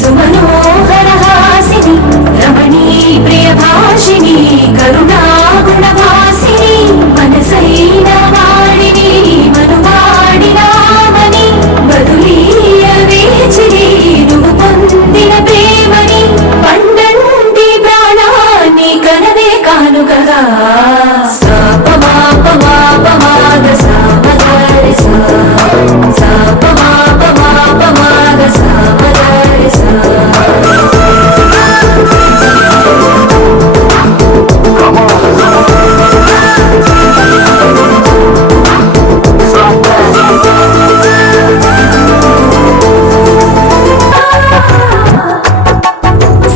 సుమనోహరహాసిని రమణీ ప్రియభాషిణి కరుణా గుణవాసిని మనసైన వాడిని మనువాడినామని బదులీయ వేచిని నువ్వు పొందిన ప్రేమని పండంటి ప్రాణాన్ని కనవే కానుకగా సాపమాపమాపమాగ సామగారి సాపమాపమాపమాగ సామగారి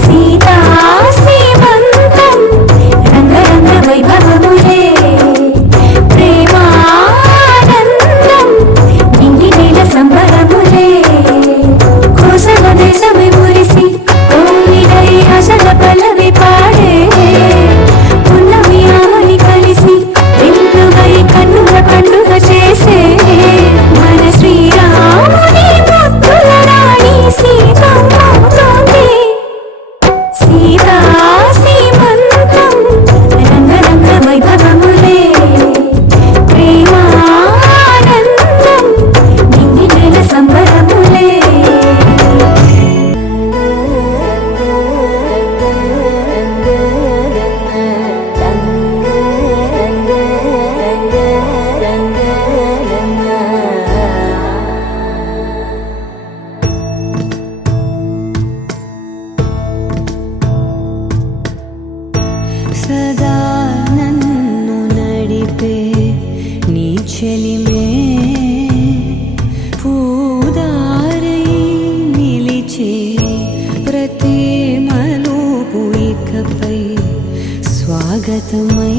సీతా సీమంతం రంగరంగ వైభవములే ప్రేమానందం నింగి నీల సంబరములే కోసల దేశమే మురిసి కోయిలై ఆశల పల్లవి పాడే పున్నమి ఆమని కలిసి వెల్లువై కన్నుల పండుగ చేసే మన శ్రీరాముని భక్తుల రాణి సీతమ్మవుతోంది సీతా సీమంతం రంగరంగ వైభవములే ప్రేమానందం నింగి నెల సంబరములే సదా నన్ను నడిపే నీ చెలిమే పూదారై నిలిచే ప్రతి మలుపు ఇకపై స్వాగతమై